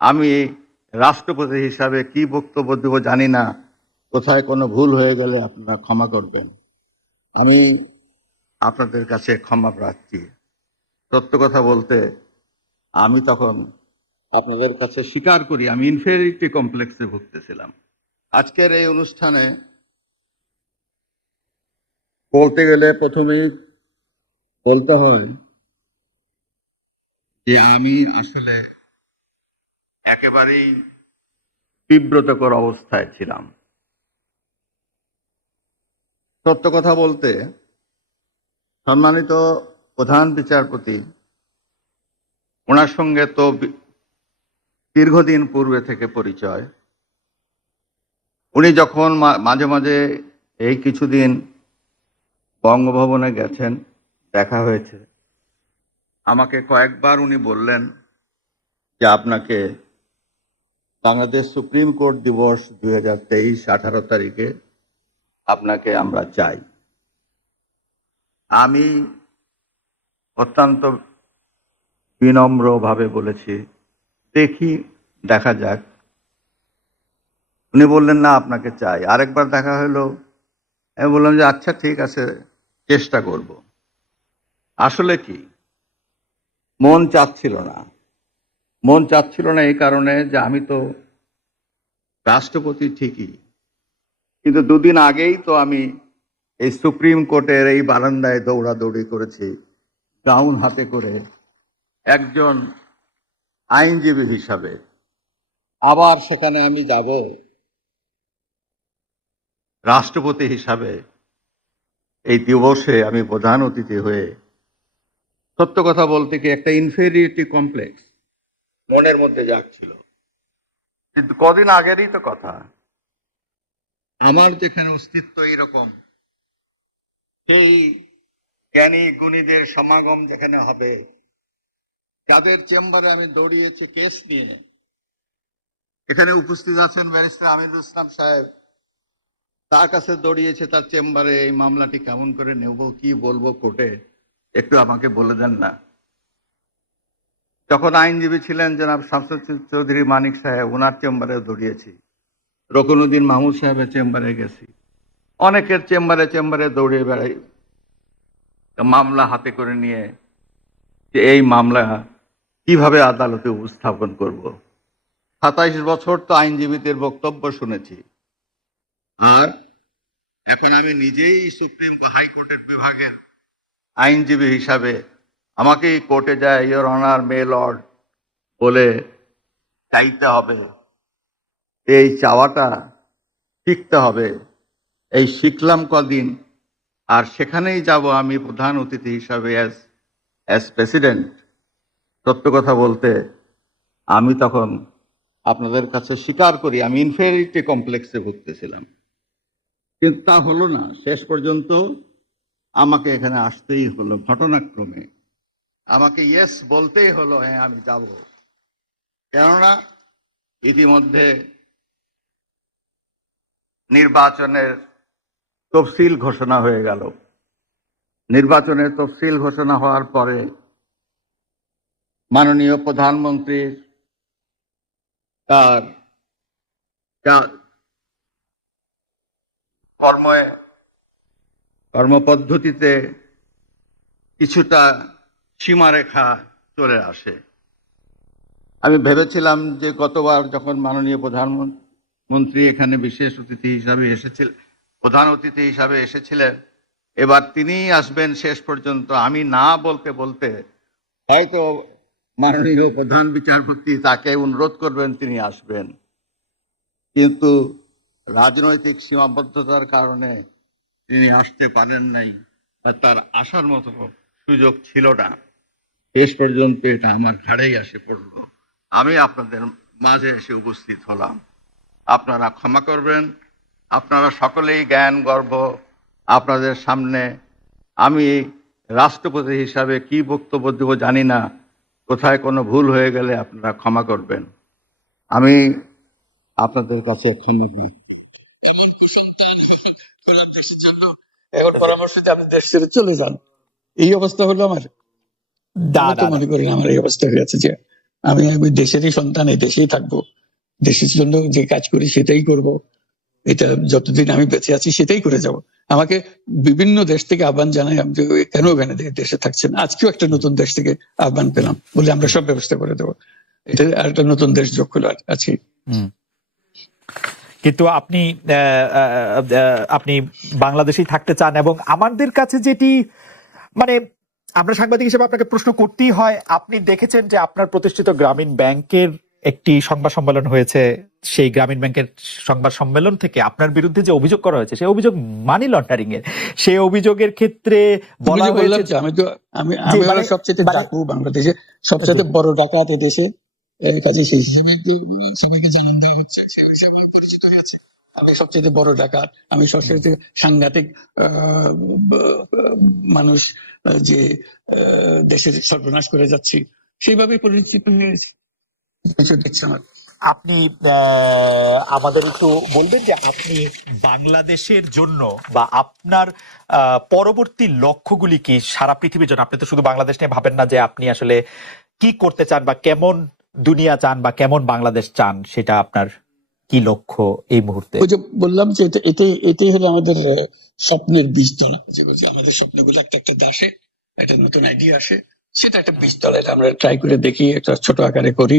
আমি রাষ্ট্রপতি হিসাবে কি বক্তব্য দেব জানি না, কোথায় কোনো ভুল হয়ে গেলে আপনারা ক্ষমা করবেন। আমি আপনাদের কাছে ক্ষমা প্রার্থী। সত্য কথা বলতে আমি তখন আপনাদের কাছে স্বীকার করি আমি ইনফেরিটি কমপ্লেক্সে ভুগতেছিলাম। আজকের এই অনুষ্ঠানে বলতে গেলে প্রথমেই বলতে হয় যে আমি আসলে একেবারেই বিব্রতকর অবস্থায় ছিলাম। সত্য কথা বলতে, সম্মানিত প্রধান বিচারপতি, ওনার সঙ্গে তো দীর্ঘদিন পূর্বে থেকে পরিচয়। উনি যখন মাঝে মাঝে এই কিছুদিন বঙ্গভবনে গেছেন, দেখা হয়েছে, আমাকে কয়েকবার উনি বললেন যে আপনাকে বাংলাদেশ সুপ্রিম কোর্ট দিবস 2023 18 তারিখে আপনাকে আমরা চাই। আমি অত্যন্ত বিনম্রভাবে বলেছি, দেখি, দেখা যাক। উনি বললেন না, আপনাকে চাই। আরেকবার দেখা হলো, আমি বললাম যে আচ্ছা ঠিক আছে, চেষ্টা করব। আসলে কি, মন চাচ্ছিল না এই কারণে যে আমি তো রাষ্ট্রপতি ঠিকই, কিন্তু দুদিন আগেই তো আমি এই সুপ্রিম কোর্টের এই বারান্দায় দৌড়াদৌড়ি করেছি গাউন হাতে করে একজন আইনজীবী হিসাবে। আবার সেখানে আমি যাব রাষ্ট্রপতি হিসাবে, এই দিবসে আমি প্রধান অতিথি হয়ে। সত্য কথা বলতে কি, একটা ইনফেরিয়রিটি কমপ্লেক্স মনের মধ্যে যাচ্ছিল। কিন্তু কদিন আগেরই তো কথা, আমার যেখানে অস্তিত্ব এইরকম, সেই জ্ঞানী গুণীদের সমাগম যেখানে হবে, যাদের চেম্বারে আমি দৌড়িয়েছি কেস নিয়ে, এখানে উপস্থিত আছেন ব্যারিস্টার আমিনুল ইসলাম সাহেব, তার কাছে দৌড়িয়েছে তার চেম্বারে, এই মামলাটি কেমন করে নেব, কি বলবো কোর্টে, একটু আমাকে বলে দেন না। যখন আইনজীবী ছিলেন জনাব শামসুদ্দিন চৌধুরী মানিক সাহেব, ওনার চেম্বারে দৌড়িয়েছি, রকুনুদ্দিন মাহমুদ সাহেবের চেম্বারে গেছি, অনেকের চেম্বারে দৌড়িয়ে বেড়াই মামলা হাতে করে নিয়ে, যে এই মামলা কিভাবে আদালতে উপস্থাপন করব। 27 বছর তো আইনজীবীদের বক্তব্য শুনেছি, আর এখন আমি নিজেই সুপ্রিম হাইকোর্টের বিভাগের আইনজীবী হিসাবে আমাকেই কোর্টে যায় ইয়োর অনার মে লর্ড বলে চাইতে হবে। এই চাওয়াটা শিখতে হবে, এই শিখলাম কদিন, আর সেখানেই যাব আমি প্রধান অতিথি হিসাবে অ্যাজ প্রেসিডেন্ট। সত্য কথা বলতে আমি তখন আপনাদের কাছে স্বীকার করি আমি ইনফেরিয়রিটি কমপ্লেক্সে ভুগতেছিলাম, কিন্তু তা হলো না। শেষ পর্যন্ত আমাকে এখানে আসতেই হলো, ঘটনাক্রমে আমাকে ইয়েস বলতেই হলো, হ্যাঁ আমি যাব। কেননা ইতিমধ্যে নির্বাচনের তফসিল ঘোষণা হয়ে গেল। নির্বাচনের তফসিল ঘোষণা হওয়ার পরে মাননীয় প্রধানমন্ত্রীর তার কর্মপদ্ধতিতে কিছুটা সীমারেখা চলে আসে। আমি ভেবেছিলাম যে গতবার যখন মাননীয় প্রধানমন্ত্রী এখানে বিশেষ অতিথি হিসাবে এসেছিলেন, প্রধান অতিথি হিসাবে এসেছিলেন, এবার তিনিই আসবেন শেষ পর্যন্ত। আমি না বলতে বলতে হয়তো মাননীয় প্রধান বিচারপতি তাকে অনুরোধ করবেন, তিনি আসবেন, কিন্তু রাজনৈতিক সীমাবদ্ধতার কারণে তিনি আসতে পারেন নাই, আর তার আসার মতো সুযোগ ছিল না। শেষ পর্যন্ত এটা আমার ঘাড়েই এসে পড়ল, আমি আপনাদের মাঝে এসে উপস্থিত হলাম। আপনারা ক্ষমা করবেন, আপনারা সকলেই জ্ঞান গর্ব। আপনাদের সামনে আমি রাষ্ট্রপতি হিসাবে কি বক্তব্য দেব জানি না, কোথায় কোনো ভুল হয়ে গেলে আপনারা ক্ষমা করবেন। আমি আপনাদের কাছে ক্ষমা চাই। এমন কুসন্তান হলাম দেশের জন্য, এখন পরামর্শ যে আপনি দেশ ছেড়ে চলে যান, এই অবস্থা হলো আমার। মনে করেন আমার এই অবস্থা হয়েছে যে আমি আমি দেশেরই সন্তান, এই দেশেই থাকবো, দেশের জন্য যে কাজ করি সেটাই করব, এটা যতদিন আমি বেঁচে আছি সেটাই করে যাব। আমাকে বিভিন্ন দেশ থেকে আহ্বান জানাই, আমি যে কেন ওখানে দেশে থাকছেন, আজকেও একটা নতুন দেশ থেকে আহ্বান পেলাম, বলে আমরা সব ব্যবস্থা করে দেবো। এটা আর একটা নতুন দেশ যোগ করে আছে। কিন্তু আপনি আপনি বাংলাদেশেই থাকতে চান, এবং আমাদের কাছে যেটি মানে আমরা সাংবাদিক হিসেবে আপনাকে প্রশ্ন করতেই হয়, আপনি দেখেছেন যে আপনার প্রতিষ্ঠিত গ্রামীণ ব্যাংকের একটি সংবাদ সম্মেলন হয়েছে, সেই গ্রামীণ ব্যাংকের সংবাদ সম্মেলন থেকে আপনার বিরুদ্ধে যে অভিযোগ করা হয়েছে সেই অভিযোগ মানি লন্ডারিং এর। সেই অভিযোগের ক্ষেত্রে বলা হয়েছে, আমি সবচেয়ে ডাকু বাংলাদেশে সবচেয়ে বড় ডাকাত দেশে, কাজে সেই হিসেবে সবাইকে জানান দেওয়া হচ্ছে, সবাই পরিচিত হয়ে আছে। আমি সবচেয়ে বড় ডাকাত, আমি সবচেয়ে সাংঘাতিক মানুষ, যে দেশের সর্বনাশ করে যাচ্ছি, সেইভাবে পরিচিত হয়েছে। আপনি আমাদের একটু বলবেন যে আপনি বাংলাদেশের জন্য বা আপনার পরবর্তী লক্ষ্যগুলি কি সারা পৃথিবীর জন্য? আপনি তো শুধু বাংলাদেশ নিয়ে ভাবেন না, যে আপনি আসলে কি করতে চান বা কেমন দুনিয়া চান বা কেমন বাংলাদেশ চান, সেটা আপনার কি লক্ষ্য এই মুহূর্তে? ওই যে বললাম যে এটাই হলো আমাদের স্বপ্নের বীজতলা, যে আমাদের স্বপ্নগুলো একটা একটা আসে, একটা নতুন আইডিয়া আসে, সেটা একটা বীজতলা, এটা আমরা ট্রাই করে দেখি, একটা ছোট আকারে করি,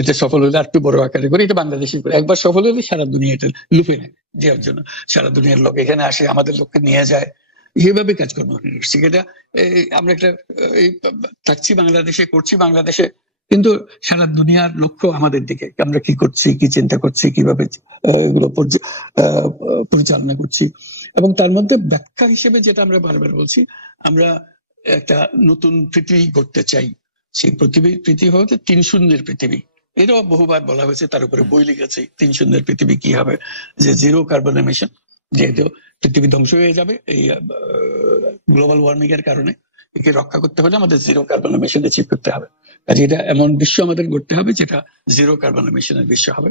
এটা সফল হলে আর একটু বড় আকারে করি, এটা বাংলাদেশি করে। একবার সফল হলে সারা দুনিয়া এটা লুপে নেয় দেওয়ার জন্য, সারা দুনিয়ার লোক এখানে আসে, আমাদের লোককে নিয়ে যায়, এইভাবে কাজ করবো। সেটা আমরা একটা থাকছি বাংলাদেশে, করছি বাংলাদেশে, কিন্তু সারা দুনিয়ার লক্ষ্য আমাদের দিকে, আমরা কি করছি, কি চিন্তা করছি, কিভাবে এগুলো পরিচালনা করছি। এবং তার মধ্যে ব্যাখ্যা হিসেবে যেটা আমরা বারবার বলছি, আমরা একটা নতুন পৃথিবী গড়তে চাই। সেই পৃথিবী হচ্ছে 3 শূন্যের পৃথিবী, এটাও বহুবার বলা হয়েছে, তার উপরে বই লিখেছে 3 শূন্যের পৃথিবী কি হবে, যে জিরো কার্বন এমিশন, যেহেতু পৃথিবী ধ্বংস হয়ে যাবে এই গ্লোবাল ওয়ার্মিং এর কারণে, একে রক্ষা করতে হলে আমাদের জিরো কার্বন এমিশন অ্যাচিভ করতে হবে। কাজে এটা এমন বিশ্ব আমাদের গড়তে হবে যেটা জিরো কার্বন এমিশনের বিশ্ব হবে।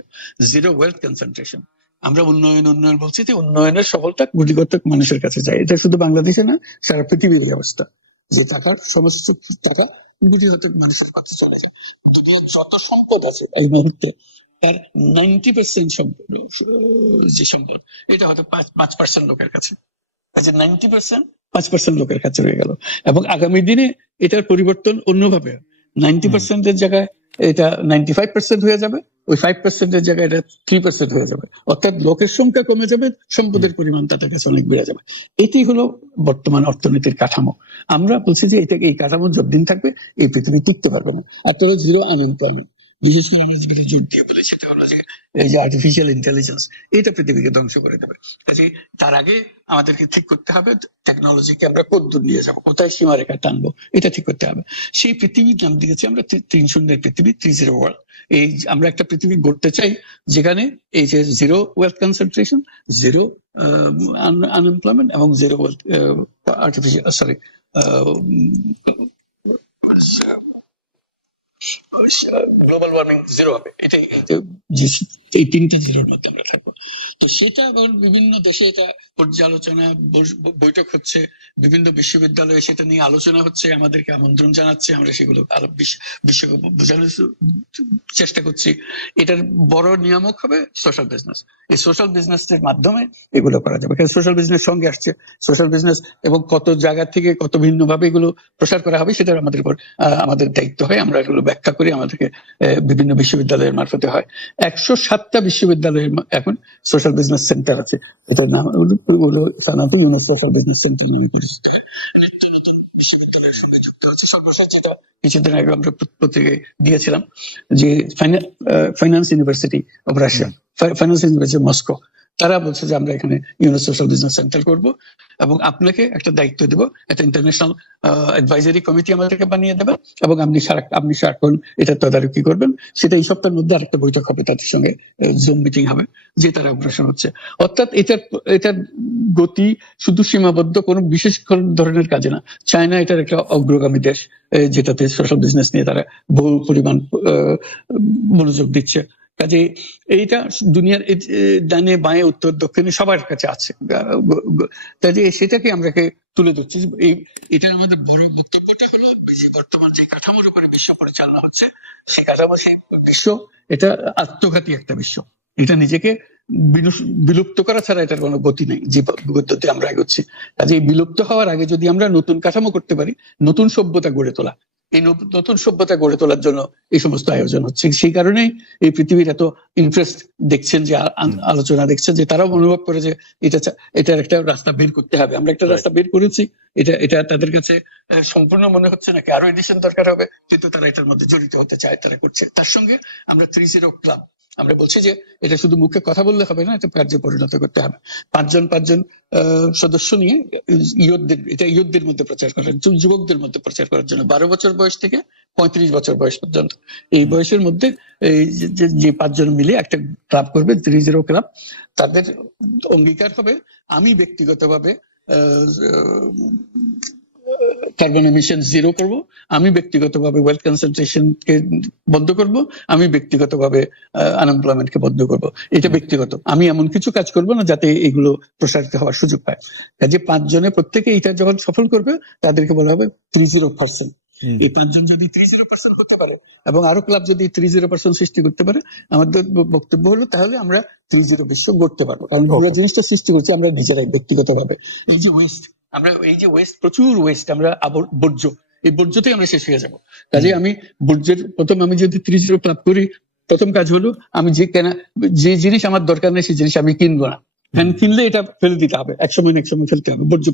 জিরো ওয়েলথ কনসেন্ট্রেশন, আমরা উন্নয়ন বলছি, যে উন্নয়নের সফলতা কোটিগত মানুষের কাছে যায়। এটা শুধু বাংলাদেশে না, সারা পৃথিবীর ব্যবস্থা, যে টাকার সমস্ত টাকা কোটিগত মানুষের কাছে চলে যায়। দুনিয়ার যত সম্পদ আছে এই মুহূর্তে, তার 90% সম্পদ, যে সম্পদ, এটা হয়তো 5% লোকের কাছে, 5% লোকের কাছে রয়ে গেল। এবং আগামী দিনে এটার পরিবর্তন অন্যভাবে, 90% জায়গায় এটা 95% হয়ে যাবে, ওই 5% জায়গায় এটা 3% হয়ে যাবে। অর্থাৎ লোকের সংখ্যা কমে যাবে, সম্পদের পরিমাণ তাদের কাছে অনেক বেড়ে যাবে। এটি হলো বর্তমান অর্থনীতির কাঠামো। আমরা বলছি যে এই কাঠামো যতদিন থাকবে এই পৃথিবী টিকতে পারবে না। একটা হলো জিরো আনএমপ্লয়মেন্ট, বিশেষ করে আমরা যেটা জোর দিয়ে বলি সেটা হলো যে এই যে আর্টিফিশিয়াল ইন্টেলিজেন্স, এটা পৃথিবীকে ধ্বংস করে দেবে। কাজে তার আগে আমাদেরকে ঠিক করতে হবে টেকনোলজিকে আমরা কতদূর নিয়ে যাবো, কোথায় সীমারেখা টানবো, এটা ঠিক করতে হবে। সেই পৃথিবীর নাম দিয়েছি আমরা 3 শূন্যের পৃথিবী, 3-0 ওয়ার্ল্ড। এই আমরা একটা পৃথিবী গড়তে চাই যেখানে এই যে zero wealth concentration, zero unemployment এবং zero wealth artificial global warming zero হবে। এটাই এই 3টা জিরোর মধ্যে আমরা থাকবো। তো সেটা বিভিন্ন দেশে এটা পর্যালোচনা বৈঠক হচ্ছে, বিভিন্ন বিশ্ববিদ্যালয়ে সেটা নিয়ে আলোচনা হচ্ছে, আমাদেরকে আমন্ত্রণ জানাচ্ছে, আমরা সেগুলো আরো বিশ্বকে বোঝানোর চেষ্টা করছি। এটার বড় নিয়ামক হবে সোশ্যাল বিজনেস। এই সোশ্যাল বিজনেস এর মাধ্যমে এগুলো করা যাবে, কারণ সোশ্যাল বিজনেস সঙ্গে আসছে সোশ্যাল বিজনেস, এবং কত জায়গা থেকে কত ভিন্ন ভাবে এগুলো প্রসার করা হবে সেটা আমাদের উপর আমাদের দায়িত্ব হয়। আমরা এগুলো ব্যাখ্যা করি, আমাদেরকে বিভিন্ন বিশ্ববিদ্যালয়ের মারফতে হয়। 107টা বিশ্ববিদ্যালয়ের এখন সোশ্যাল বিজনেস সেন্টার আছে, এটার নাম সাধারণত সোশ্যাল বিজনেস সেন্টার নামে পরিচিত। নিত্য নতুন বিশ্ববিদ্যালয়ের সঙ্গে যুক্ত আছে। সর্বশেষ যেটা কিছুদিন আগে আমরা পত্রিকায় দিয়েছিলাম, যে finance university of Russia, finance university Moscow, তারা বলছে যে আমরা এখানে সোশ্যাল বিজনেস সেন্টার করব, এবং আপনাকে একটা দায়িত্ব দেব, একটা ইন্টারন্যাশনাল অ্যাডভাইজারি কমিটি আমাদেরকে বানিয়ে দেবেন, এবং আপনি সারাক্ষণ এটা তদারকি করবেন। সেটা এই সপ্তাহের মধ্যে আরেকটা বৈঠক হবে, তাদের সঙ্গে জুম মিটিং হবে, যে তারা অগ্রসর হচ্ছে। অর্থাৎ এটার গতি শুধু সীমাবদ্ধ কোনো বিশেষ ধরনের কাজে না। চায়না এটার একটা অগ্রগামী দেশ, যেটাতে সোশ্যাল বিজনেস নিয়ে তারা বহু পরিমাণ মনোযোগ দিচ্ছে। কাজে এইটা দুনিয়ার ডানে বাঁয়ে উত্তর দক্ষিণে সবার কাছে আছে, কাজে সেটাকে আমরা তুলে ধরছি। এটার আমাদের বড় বক্তব্যটা হলো বেশি বর্তমান যে কাঠামোর উপরে বিশ্ব পরিচালনা হচ্ছে, সেই কাঠামো, সেই বিশ্ব এটা আত্মঘাতী একটা বিশ্ব। এটা নিজেকে বিলুপ্ত করা ছাড়া এটার কোনো গতি নেই যে গতিতে আমরা এগোচ্ছি। কাজে এই বিলুপ্ত হওয়ার আগে যদি আমরা নতুন কাঠামো করতে পারি, নতুন সভ্যতা গড়ে তোলা, এই নতুন সভ্যতা গড়ে তোলার জন্য এই সমস্ত আয়োজন হচ্ছে। সেই কারণেই এই পৃথিবীর এত ইন্টারেস্ট দেখছেন, যে আলোচনা দেখছেন, যে তারাও অনুভব করে যে এটার একটা রাস্তা বের করতে হবে। আমরা একটা রাস্তা বের করেছি, এটা তাদের কাছে সম্পূর্ণ মনে হচ্ছে নাকি আরো এডিশন দরকার হবে, কিন্তু তারা এটার মধ্যে জড়িত হতে চায়, তারা করছে। তার সঙ্গে আমরা 30 ক্লাব, আমরা বলছি যে এটা শুধু মুখে কথা বললে হবে না, এটা কার্যে পরিণত করতে হবে। পাঁচজন সদস্য নিয়ে ইয়ুথদের মধ্যে প্রচার করার, যুবকদের মধ্যে প্রচার করার জন্য 12 বছর বয়স থেকে 35 বছর বয়স পর্যন্ত, এই বয়সের মধ্যে এই যে 5 জন মিলে একটা ক্লাব করবে, 30 ক্লাব। তাদের অঙ্গীকার হবে, আমি ব্যক্তিগতভাবে কার্বন এমিশন জিরো করব, আমি ব্যক্তিগতভাবে ওয়েলথ কনসেন্ট্রেশনকে বন্ধ করব, আমি ব্যক্তিগতভাবে আনএমপ্লয়মেন্টকে বন্ধ করব। এটা ব্যক্তিগত, আমি এমন কিছু কাজ করব না যাতে এগুলো প্রসারিত হওয়ার সুযোগ পায়। কাজে 5 জনে প্রত্যেকে এটা যখন সফল করবে, তাদেরকে বলা হবে 30%। এই 5 জন যদি 30% হতে পারে এবং আরো ক্লাব যদি 30% সৃষ্টি করতে পারে, আমাদের বক্তব্য হলো তাহলে আমরা 30 বিশ্ব গড়তে পারবো। কারণ পুরো জিনিসটা সৃষ্টি করছি আমরা নিজেরাই ব্যক্তিগতভাবে। এই যে ওয়েস্ট, প্রচুর ওয়েস্ট, আমরা বর্জ্য, এই বর্জ্যতেই আমরা শেষ হয়ে যাবো। কাজে আমি বর্জ্যের আমি যদি 30 ক্লাব করি, প্রথম কাজ হলো আমি যে জিনিস আমার দরকার নেই সেই জিনিস আমি কিনবো না। কিনলে এটা ফেলে দিতে হবে, এক সময় ফেলতে হবে, বর্জ্য